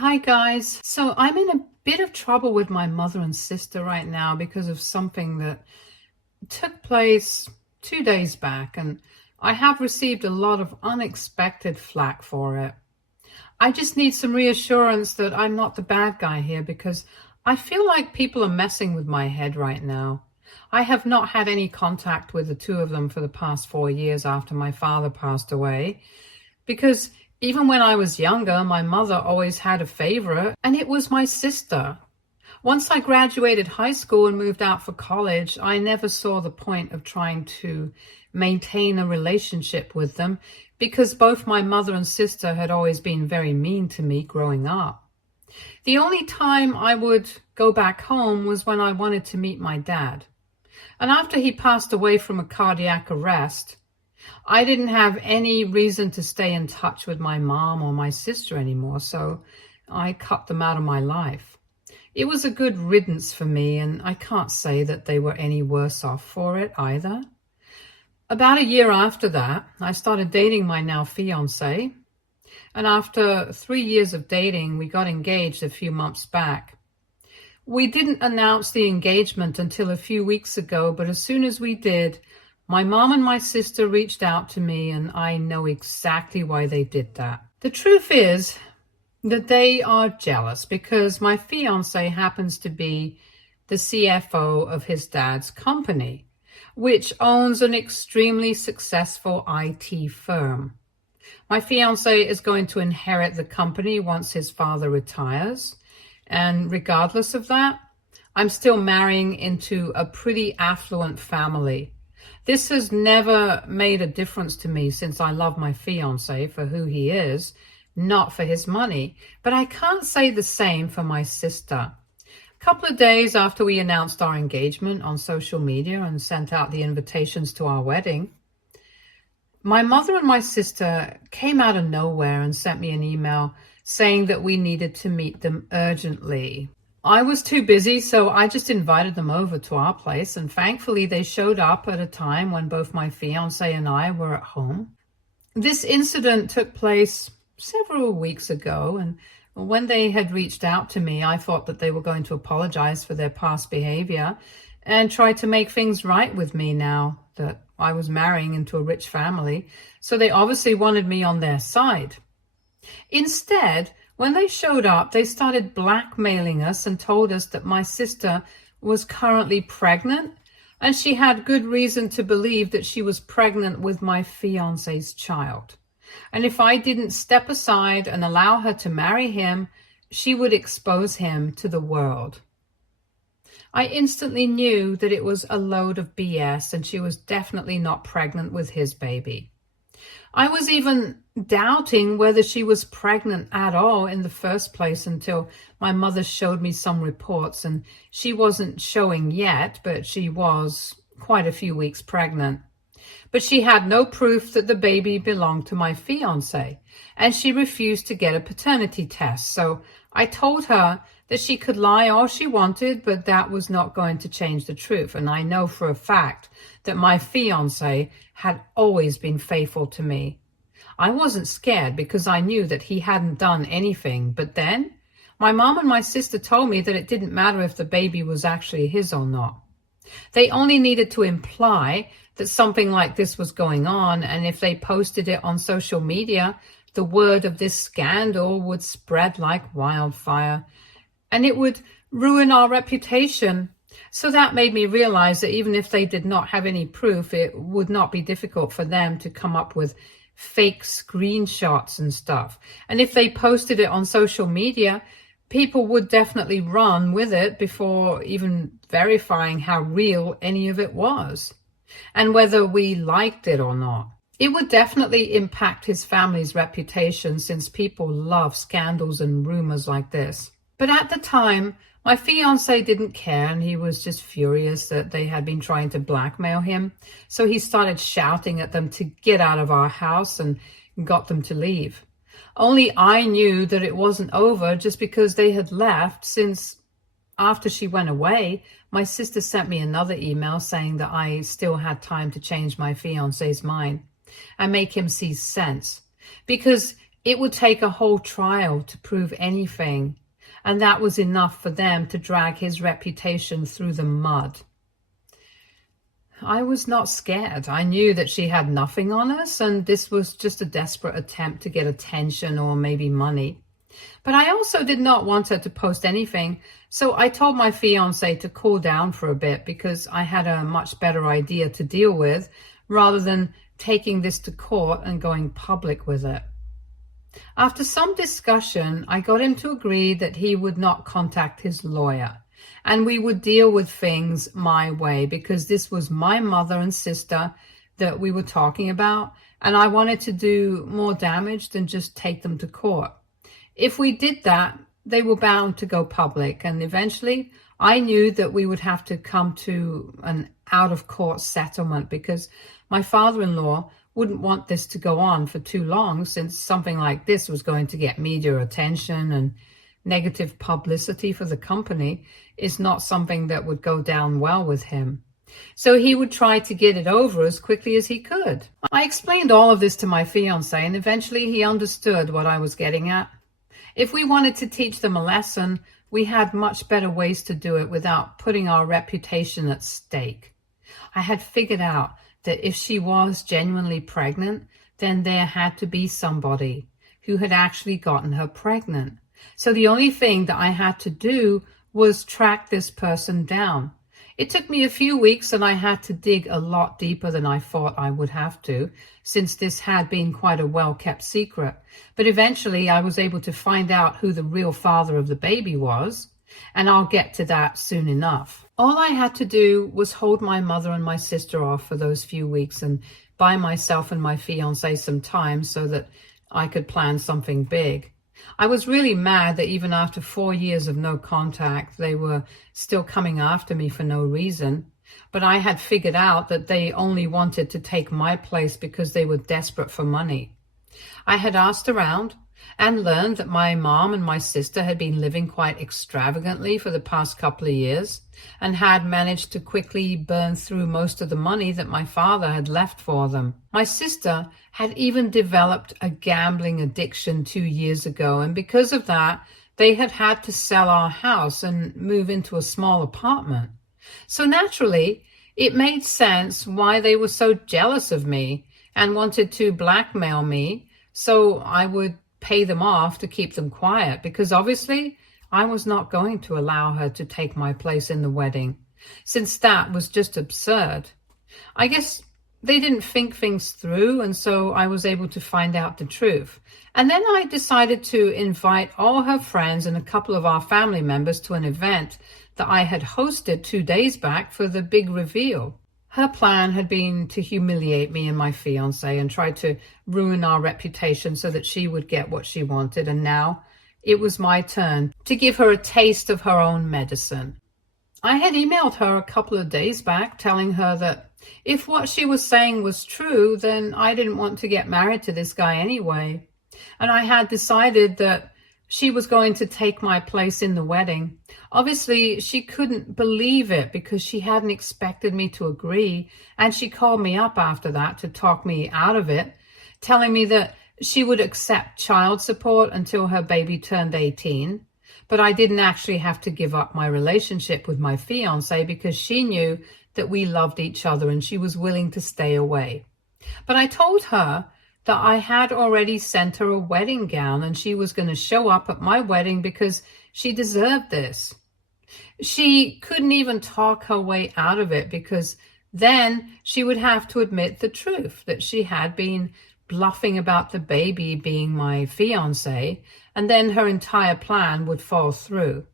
Hi guys. So I'm in a bit of trouble with my mother and sister right now because of something that took place 2 days back, and I have received a lot of unexpected flack for it. I just need some reassurance that I'm not the bad guy here because I feel like people are messing with my head right now. I have not had any contact with the two of them for the past 4 years after my father passed away. Because even when I was younger, my mother always had a favorite, and it was my sister. Once I graduated high school and moved out for college, I never saw the point of trying to maintain a relationship with them because both my mother and sister had always been very mean to me growing up. The only time I would go back home was when I wanted to meet my dad. And after he passed away from a cardiac arrest, I didn't have any reason to stay in touch with my mom or my sister anymore, so I cut them out of my life. It was a good riddance for me, and I can't say that they were any worse off for it either. About a year after that, I started dating my now fiancé, and after 3 years of dating, we got engaged a few months back. We didn't announce the engagement until a few weeks ago, but as soon as we did, my mom and my sister reached out to me, and I know exactly why they did that. The truth is that they are jealous because my fiancé happens to be the CFO of his dad's company, which owns an extremely successful IT firm. My fiancé is going to inherit the company once his father retires, and regardless of that, I'm still marrying into a pretty affluent family. This has never made a difference to me since I love my fiancé for who he is, not for his money. But I can't say the same for my sister. A couple of days after we announced our engagement on social media and sent out the invitations to our wedding, my mother and my sister came out of nowhere and sent me an email saying that we needed to meet them urgently. I was too busy, so I just invited them over to our place, and thankfully they showed up at a time when both my fiancé and I were at home. This incident took place several weeks ago, and when they had reached out to me, I thought that they were going to apologize for their past behavior and try to make things right with me now that I was marrying into a rich family, so they obviously wanted me on their side. Instead, when they showed up, they started blackmailing us and told us that my sister was currently pregnant, and she had good reason to believe that she was pregnant with my fiancé's child. And if I didn't step aside and allow her to marry him, she would expose him to the world. I instantly knew that it was a load of BS, and she was definitely not pregnant with his baby. I was even doubting whether she was pregnant at all in the first place until my mother showed me some reports, and she wasn't showing yet, but she was quite a few weeks pregnant. But she had no proof that the baby belonged to my fiancé, and she refused to get a paternity test. So I told her that she could lie all she wanted, but that was not going to change the truth. And I know for a fact that my fiancé had always been faithful to me. I wasn't scared because I knew that he hadn't done anything. But then my mom and my sister told me that it didn't matter if the baby was actually his or not. They only needed to imply that something like this was going on, and if they posted it on social media, the word of this scandal would spread like wildfire, and it would ruin our reputation. So that made me realize that even if they did not have any proof, it would not be difficult for them to come up with fake screenshots and stuff. And if they posted it on social media, people would definitely run with it before even verifying how real any of it was and whether we liked it or not. It would definitely impact his family's reputation since people love scandals and rumors like this. But at the time, my fiancé didn't care, and he was just furious that they had been trying to blackmail him. So he started shouting at them to get out of our house and got them to leave. Only I knew that it wasn't over just because they had left, since after she went away, my sister sent me another email saying that I still had time to change my fiancé's mind and make him see sense. Because It would take a whole trial to prove anything, and that was enough for them to drag his reputation through the mud. I was not scared. I knew that she had nothing on us, and this was just a desperate attempt to get attention or maybe money. But I also did not want her to post anything, so I told my fiancé to cool down for a bit because I had a much better idea to deal with rather than taking this to court and going public with it. After some discussion, I got him to agree that he would not contact his lawyer and we would deal with things my way because this was my mother and sister that we were talking about, and I wanted to do more damage than just take them to court. If we did that, they were bound to go public, and eventually I knew that we would have to come to an out-of-court settlement because my father-in-law wouldn't want this to go on for too long, since something like this was going to get media attention, and negative publicity for the company is not something that would go down well with him. So he would try to get it over as quickly as he could. I explained all of this to my fiancé, and eventually he understood what I was getting at. If we wanted to teach them a lesson, we had much better ways to do it without putting our reputation at stake. I had figured out that if she was genuinely pregnant, then there had to be somebody who had actually gotten her pregnant. So the only thing that I had to do was track this person down. It took me a few weeks, and I had to dig a lot deeper than I thought I would have to, since this had been quite a well-kept secret. But eventually I was able to find out who the real father of the baby was, and I'll get to that soon enough. All I had to do was hold my mother and my sister off for those few weeks and buy myself and my fiancé some time so that I could plan something big. I was really mad that even after 4 years of no contact, they were still coming after me for no reason. But I had figured out that they only wanted to take my place because they were desperate for money. I had asked around and learned that my mom and my sister had been living quite extravagantly for the past couple of years and had managed to quickly burn through most of the money that my father had left for them. My sister had even developed a gambling addiction 2 years ago, and because of that, they had had to sell our house and move into a small apartment. So naturally, it made sense why they were so jealous of me and wanted to blackmail me so I would pay them off to keep them quiet, because obviously I was not going to allow her to take my place in the wedding, since that was just absurd. I guess they didn't think things through, and so I was able to find out the truth. And then I decided to invite all her friends and a couple of our family members to an event that I had hosted 2 days back for the big reveal. Her plan had been to humiliate me and my fiancé and try to ruin our reputation so that she would get what she wanted. And now it was my turn to give her a taste of her own medicine. I had emailed her a couple of days back telling her that if what she was saying was true, then I didn't want to get married to this guy anyway. And I had decided that she was going to take my place in the wedding. Obviously, she couldn't believe it because she hadn't expected me to agree, and she called me up after that to talk me out of it, telling me that she would accept child support until her baby turned 18, but I didn't actually have to give up my relationship with my fiancé because she knew that we loved each other and she was willing to stay away. But I told her that I had already sent her a wedding gown and she was going to show up at my wedding because she deserved this. She couldn't even talk her way out of it because then she would have to admit the truth that she had been bluffing about the baby being my fiancé, and then her entire plan would fall through.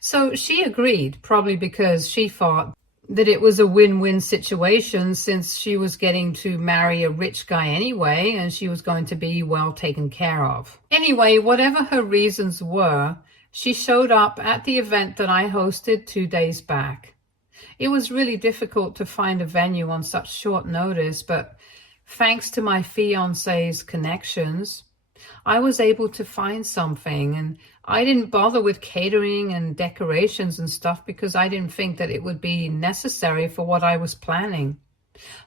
So she agreed, probably because she thought that it was a win-win situation since she was getting to marry a rich guy anyway and she was going to be well taken care of. Anyway, whatever her reasons were, she showed up at the event that I hosted 2 days back. It was really difficult to find a venue on such short notice, but thanks to my fiancé's connections, I was able to find something, and I didn't bother with catering and decorations and stuff because I didn't think that it would be necessary for what I was planning.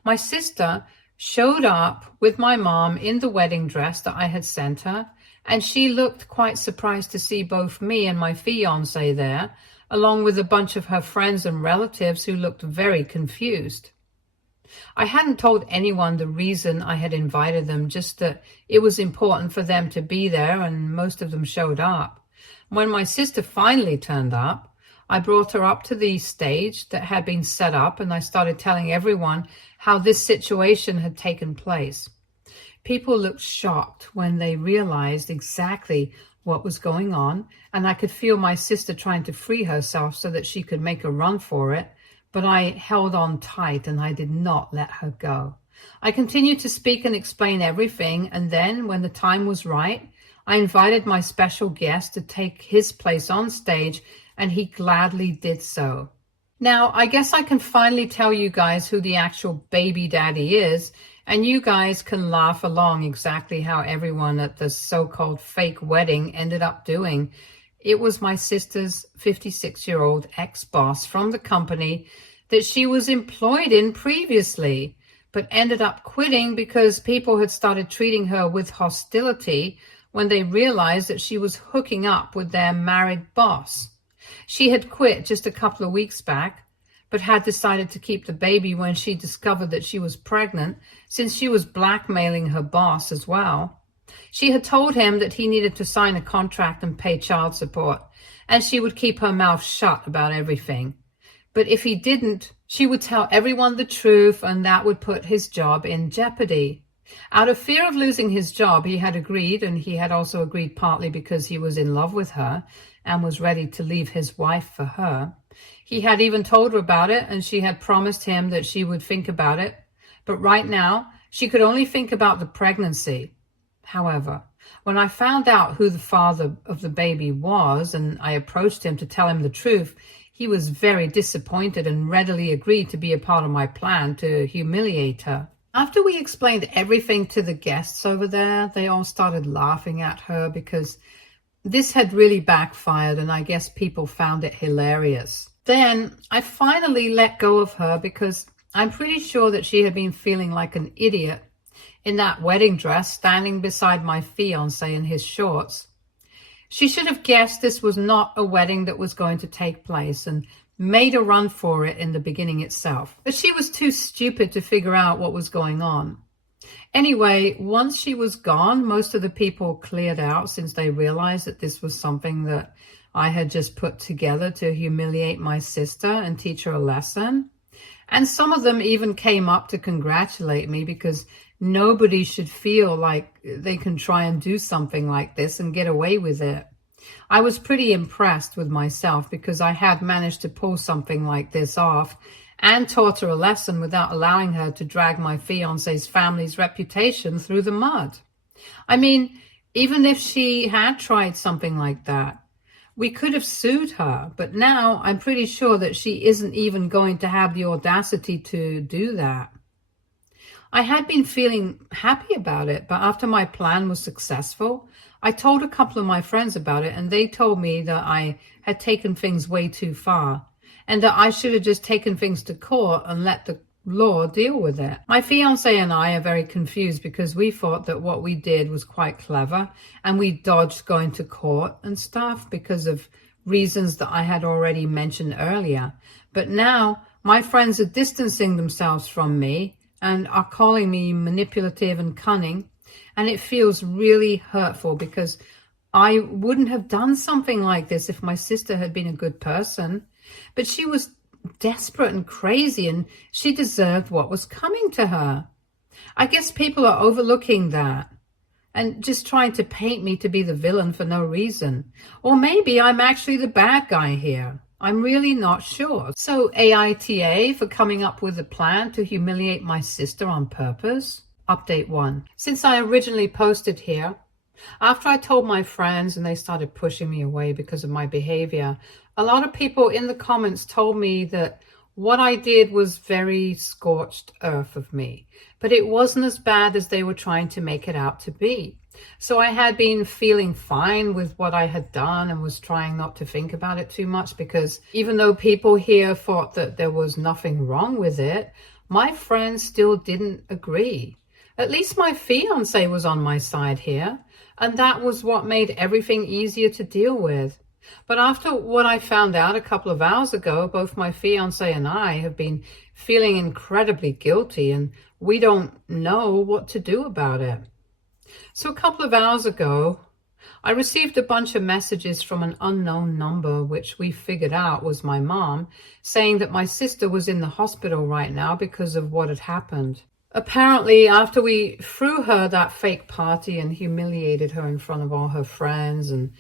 My sister showed up with my mom in the wedding dress that I had sent her, and she looked quite surprised to see both me and my fiance there, along with a bunch of her friends and relatives who looked very confused. I hadn't told anyone the reason I had invited them, just that it was important for them to be there, and most of them showed up. When my sister finally turned up, I brought her up to the stage that had been set up, and I started telling everyone how this situation had taken place. People looked shocked when they realized exactly what was going on, and I could feel my sister trying to free herself so that she could make a run for it, but I held on tight and I did not let her go. I continued to speak and explain everything, and then when the time was right, I invited my special guest to take his place on stage, and he gladly did so. Now, I guess I can finally tell you guys who the actual baby daddy is, and you guys can laugh along exactly how everyone at the so-called fake wedding ended up doing. It was my sister's 56-year-old ex-boss from the company that she was employed in previously, but ended up quitting because people had started treating her with hostility when they realized that she was hooking up with their married boss. She had quit just a couple of weeks back, but had decided to keep the baby when she discovered that she was pregnant, since she was blackmailing her boss as well. She had told him that he needed to sign a contract and pay child support, and she would keep her mouth shut about everything. But if he didn't, she would tell everyone the truth, and that would put his job in jeopardy. Out of fear of losing his job, he had agreed, and he had also agreed partly because he was in love with her and was ready to leave his wife for her. He had even told her about it, and she had promised him that she would think about it. But right now, she could only think about the pregnancy. However, when I found out who the father of the baby was, and I approached him to tell him the truth, he was very disappointed and readily agreed to be a part of my plan to humiliate her. After we explained everything to the guests over there, they all started laughing at her because this had really backfired, and I guess people found it hilarious. Then I finally let go of her because I'm pretty sure that she had been feeling like an idiot in that wedding dress, standing beside my fiancé in his shorts. She should have guessed this was not a wedding that was going to take place and made a run for it in the beginning itself. But she was too stupid to figure out what was going on. Anyway, once she was gone, most of the people cleared out since they realized that this was something that I had just put together to humiliate my sister and teach her a lesson. And some of them even came up to congratulate me because nobody should feel like they can try and do something like this and get away with it. I was pretty impressed with myself because I had managed to pull something like this off and taught her a lesson without allowing her to drag my fiancé's family's reputation through the mud. I mean, even if she had tried something like that, we could have sued her, but now I'm pretty sure that she isn't even going to have the audacity to do that. I had been feeling happy about it, but after my plan was successful, I told a couple of my friends about it, and they told me that I had taken things way too far, and that I should have just taken things to court and let the law deal with it. My fiancé and I are very confused because we thought that what we did was quite clever, and we dodged going to court and stuff because of reasons that I had already mentioned earlier. But now my friends are distancing themselves from me and are calling me manipulative and cunning, and it feels really hurtful because I wouldn't have done something like this if my sister had been a good person. But she was desperate and crazy, and she deserved what was coming to her. I guess people are overlooking that and just trying to paint me to be the villain for no reason. Or maybe I'm actually the bad guy here. I'm really not sure. So AITA for coming up with a plan to humiliate my sister on purpose. Update 1. Since I originally posted here, after I told my friends and they started pushing me away because of my behavior, a lot of people in the comments told me that what I did was very scorched earth of me, but it wasn't as bad as they were trying to make it out to be. So I had been feeling fine with what I had done and was trying not to think about it too much, because even though people here thought that there was nothing wrong with it, my friends still didn't agree. At least my fiancé was on my side here. And that was what made everything easier to deal with. But after what I found out a couple of hours ago, both my fiance and I have been feeling incredibly guilty, and we don't know what to do about it. So a couple of hours ago, I received a bunch of messages from an unknown number, which we figured out was my mom, saying that my sister was in the hospital right now because of what had happened. Apparently, after we threw her that fake party and humiliated her in front of all her friends and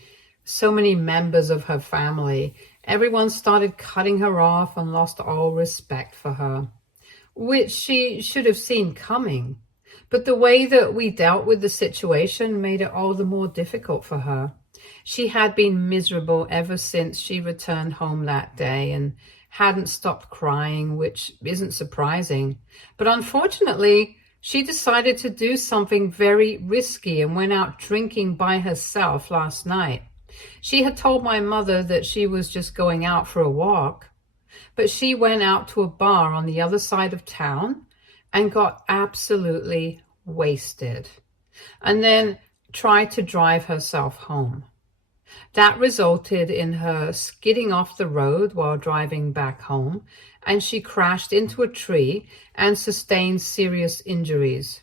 so many members of her family, everyone started cutting her off and lost all respect for her, which she should have seen coming. But the way that we dealt with the situation made it all the more difficult for her. She had been miserable ever since she returned home that day and hadn't stopped crying, which isn't surprising. But unfortunately, she decided to do something very risky and went out drinking by herself last night. She had told my mother that she was just going out for a walk, but she went out to a bar on the other side of town and got absolutely wasted, and then tried to drive herself home. That resulted in her skidding off the road while driving back home, and she crashed into a tree and sustained serious injuries.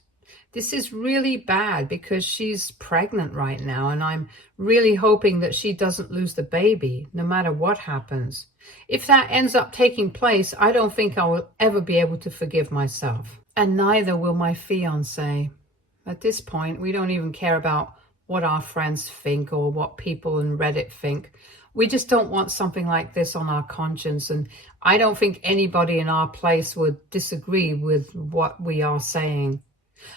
This is really bad because she's pregnant right now, and I'm really hoping that she doesn't lose the baby, no matter what happens. If that ends up taking place, I don't think I will ever be able to forgive myself. And neither will my fiancé. At this point, we don't even care about what our friends think or what people in Reddit think. We just don't want something like this on our conscience, and I don't think anybody in our place would disagree with what we are saying.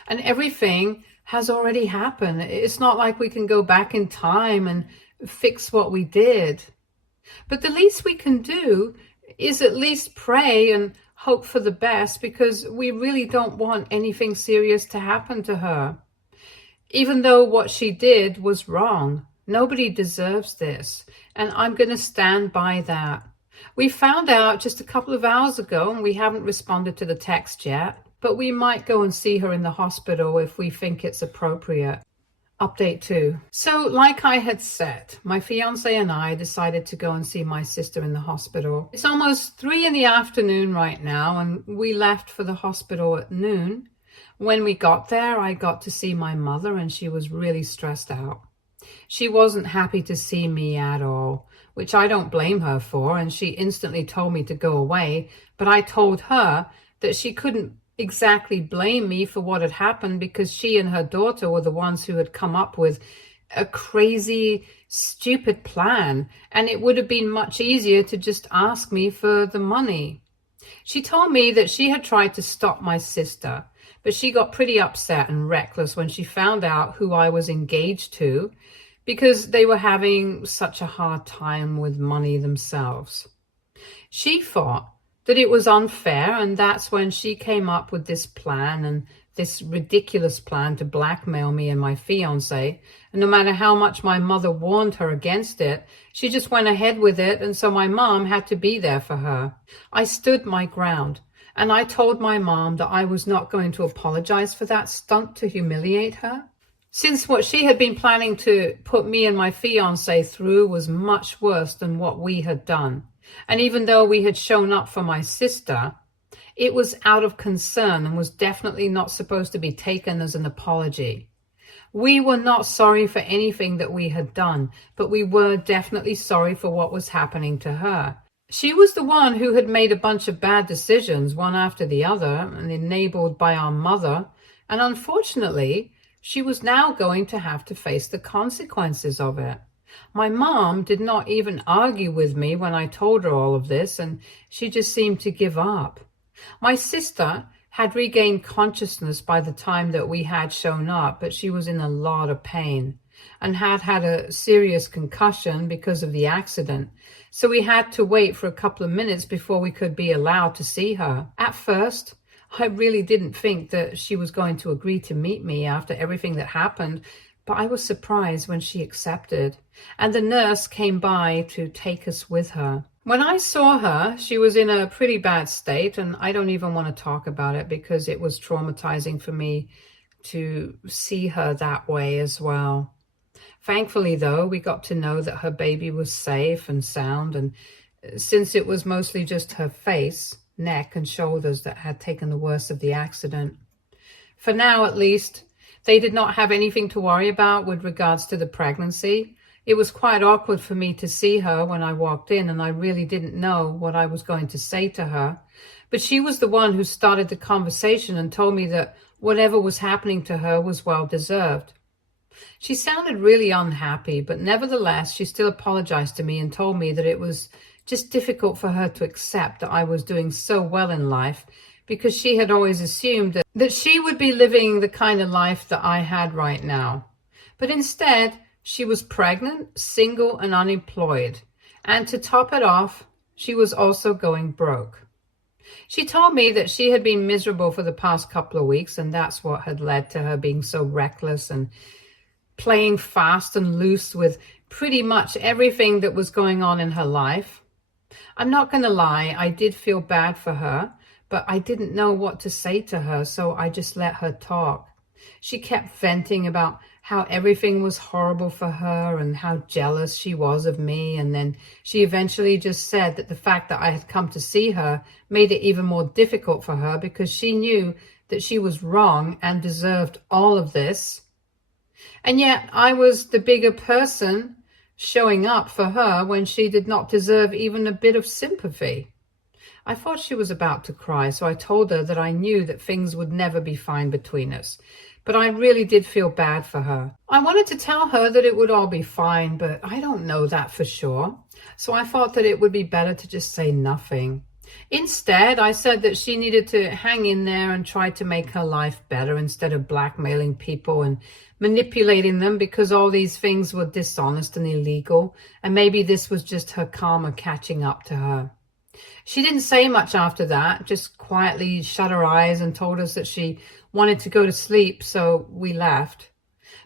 And everything has already happened. It's not like we can go back in time and fix what we did. But the least we can do is at least pray and hope for the best, because we really don't want anything serious to happen to her. Even though what she did was wrong, nobody deserves this, and I'm going to stand by that. We found out just a couple of hours ago, and we haven't responded to the text yet, but we might go and see her in the hospital if we think it's appropriate. Update 2. So, like I had said, my fiance and I decided to go and see my sister in the hospital. It's almost 3 in the afternoon right now, and we left for the hospital at noon. When we got there, I got to see my mother, and she was really stressed out. She wasn't happy to see me at all, which I don't blame her for, and she instantly told me to go away, but I told her that she couldn't exactly blame me for what had happened, because she and her daughter were the ones who had come up with a crazy, stupid plan, and it would have been much easier to just ask me for the money. She told me that she had tried to stop my sister, but she got pretty upset and reckless when she found out who I was engaged to, because they were having such a hard time with money themselves. She thought that it was unfair, and that's when she came up with this plan, and this ridiculous plan to blackmail me and my fiancé. And no matter how much my mother warned her against it, she just went ahead with it, and so my mom had to be there for her. I stood my ground, and I told my mom that I was not going to apologize for that stunt to humiliate her, since what she had been planning to put me and my fiancé through was much worse than what we had done. And even though we had shown up for my sister, it was out of concern and was definitely not supposed to be taken as an apology. We were not sorry for anything that we had done, but we were definitely sorry for what was happening to her. She was the one who had made a bunch of bad decisions, one after the other, and enabled by our mother, and unfortunately, she was now going to have to face the consequences of it. My mom did not even argue with me when I told her all of this, and she just seemed to give up. My sister had regained consciousness by the time that we had shown up, but she was in a lot of pain and had had a serious concussion because of the accident. So we had to wait for a couple of minutes before we could be allowed to see her. At first, I really didn't think that she was going to agree to meet me after everything that happened, but I was surprised when she accepted, and the nurse came by to take us with her. When I saw her, she was in a pretty bad state, and I don't even want to talk about it because it was traumatizing for me to see her that way as well. Thankfully, though, we got to know that her baby was safe and sound, and since it was mostly just her face, neck, and shoulders that had taken the worst of the accident. For now, at least, they did not have anything to worry about with regards to the pregnancy. It was quite awkward for me to see her when I walked in, and I really didn't know what I was going to say to her. But she was the one who started the conversation and told me that whatever was happening to her was well deserved. She sounded really unhappy, but nevertheless, she still apologized to me and told me that it was just difficult for her to accept that I was doing so well in life, because she had always assumed that she would be living the kind of life that I had right now. But instead, she was pregnant, single, and unemployed. And to top it off, she was also going broke. She told me that she had been miserable for the past couple of weeks, and that's what had led to her being so reckless and playing fast and loose with pretty much everything that was going on in her life. I'm not going to lie, I did feel bad for her, but I didn't know what to say to her, so I just let her talk. She kept venting about how everything was horrible for her and how jealous she was of me, and then she eventually just said that the fact that I had come to see her made it even more difficult for her because she knew that she was wrong and deserved all of this. And yet I was the bigger person showing up for her when she did not deserve even a bit of sympathy. I thought she was about to cry, so I told her that I knew that things would never be fine between us. But I really did feel bad for her. I wanted to tell her that it would all be fine, but I don't know that for sure. So I thought that it would be better to just say nothing. Instead, I said that she needed to hang in there and try to make her life better instead of blackmailing people and manipulating them, because all these things were dishonest and illegal, and maybe this was just her karma catching up to her. She didn't say much after that, just quietly shut her eyes and told us that she wanted to go to sleep, so we left.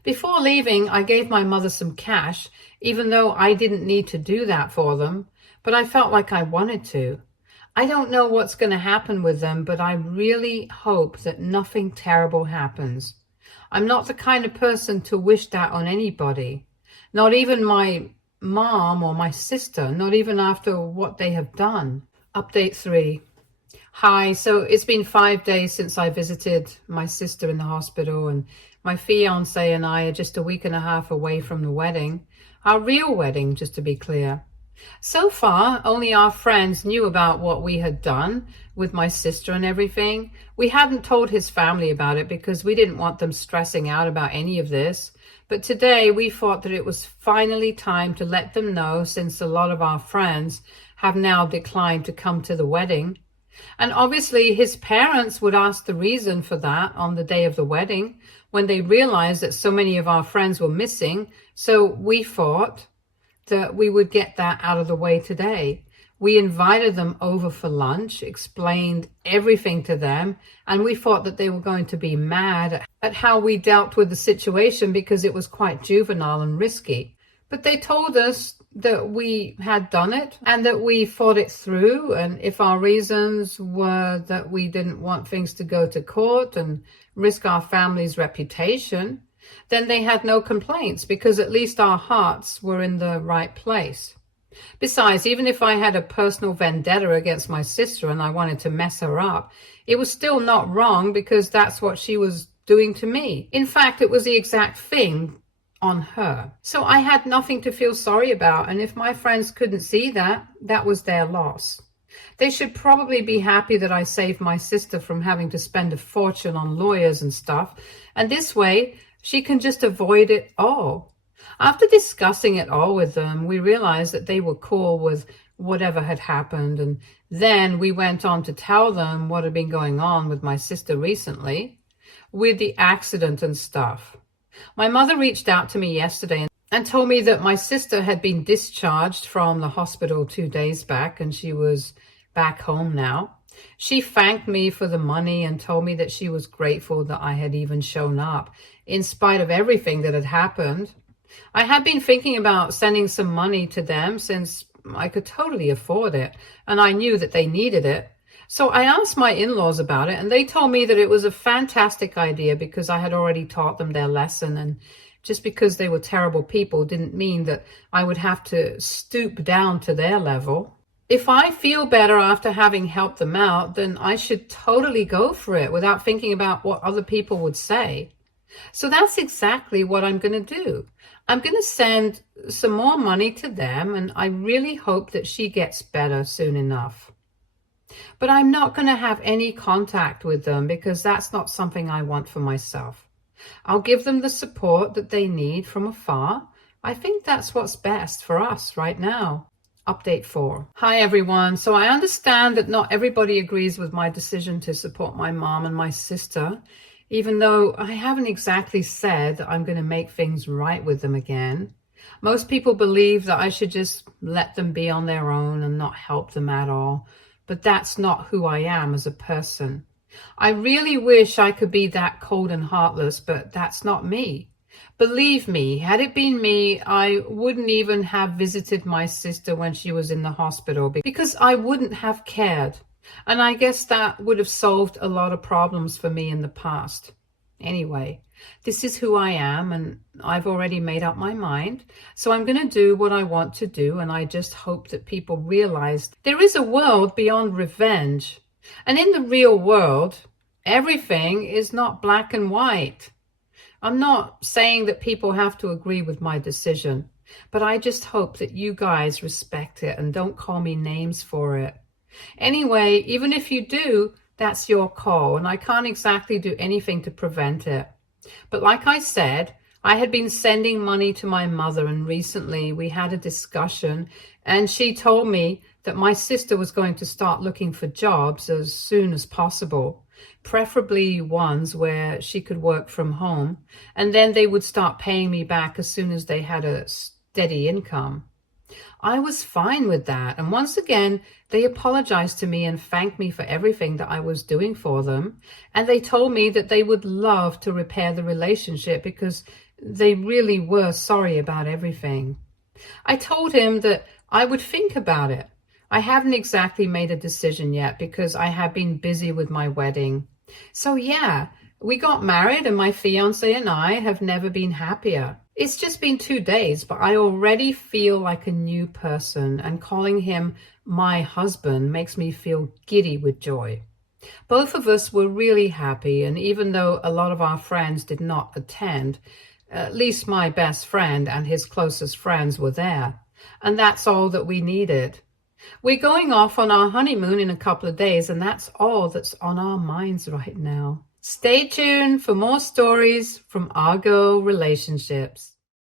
Before leaving, I gave my mother some cash, even though I didn't need to do that for them, but I felt like I wanted to. I don't know what's going to happen with them, but I really hope that nothing terrible happens. I'm not the kind of person to wish that on anybody, not even my mom or my sister, not even after what they have done. Update 3. Hi, so it's been 5 days since I visited my sister in the hospital, and my fiance and I are just a week and a half away from the wedding. Our real wedding, just to be clear. So far, only our friends knew about what we had done with my sister and everything. We hadn't told his family about it because we didn't want them stressing out about any of this. But today we thought that it was finally time to let them know, since a lot of our friends have now declined to come to the wedding. And obviously his parents would ask the reason for that on the day of the wedding when they realized that so many of our friends were missing. So we thought that we would get that out of the way today. We invited them over for lunch, explained everything to them, and we thought that they were going to be mad at how we dealt with the situation because it was quite juvenile and risky. But they told us that we had done it and that we thought it through, and if our reasons were that we didn't want things to go to court and risk our family's reputation, then they had no complaints, because at least our hearts were in the right place. Besides, even if I had a personal vendetta against my sister and I wanted to mess her up, it was still not wrong, because that's what she was doing to me. In fact, it was the exact thing on her. So I had nothing to feel sorry about, and if my friends couldn't see that, that was their loss. They should probably be happy that I saved my sister from having to spend a fortune on lawyers and stuff, and this way she can just avoid it all. After discussing it all with them, we realized that they were cool with whatever had happened, and then we went on to tell them what had been going on with my sister recently, with the accident and stuff. My mother reached out to me yesterday and told me that my sister had been discharged from the hospital 2 days back, and she was back home now. She thanked me for the money and told me that she was grateful that I had even shown up, in spite of everything that had happened. I had been thinking about sending some money to them since I could totally afford it, and I knew that they needed it. So I asked my in-laws about it, and they told me that it was a fantastic idea because I had already taught them their lesson, and Just because they were terrible people didn't mean that I would have to stoop down to their level. If I feel better after having helped them out, then I should totally go for it without thinking about what other people would say. So that's exactly what I'm going to do. I'm going to send some more money to them, and I really hope that she gets better soon enough. But I'm not going to have any contact with them because that's not something I want for myself. I'll give them the support that they need from afar. I think that's what's best for us right now. Update 4. Hi everyone. So I understand that not everybody agrees with my decision to support my mom and my sister, even though I haven't exactly said that I'm going to make things right with them again. Most people believe that I should just let them be on their own and not help them at all, but that's not who I am as a person. I really wish I could be that cold and heartless, but that's not me. Believe me, had it been me, I wouldn't even have visited my sister when she was in the hospital because I wouldn't have cared. And I guess that would have solved a lot of problems for me in the past. Anyway, this is who I am, and I've already made up my mind. So I'm going to do what I want to do, and I just hope that people realize there is a world beyond revenge. And in the real world, everything is not black and white. I'm not saying that people have to agree with my decision, but I just hope that you guys respect it and don't call me names for it. Anyway, even if you do, that's your call, and I can't exactly do anything to prevent it. But like I said, I had been sending money to my mother, and recently we had a discussion, and she told me that my sister was going to start looking for jobs as soon as possible, preferably ones where she could work from home, and then they would start paying me back as soon as they had a steady income. I was fine with that, and once again, they apologized to me and thanked me for everything that I was doing for them, and they told me that they would love to repair the relationship because they really were sorry about everything. I told him that I would think about it. I haven't exactly made a decision yet because I have been busy with my wedding. So yeah, we got married and my fiance and I have never been happier. It's just been 2 days, but I already feel like a new person, and calling him my husband makes me feel giddy with joy. Both of us were really happy, and even though a lot of our friends did not attend, at least my best friend and his closest friends were there, and that's all that we needed. We're going off on our honeymoon in a couple of days, and that's all that's on our minds right now. Stay tuned for more stories from Argo Relationships.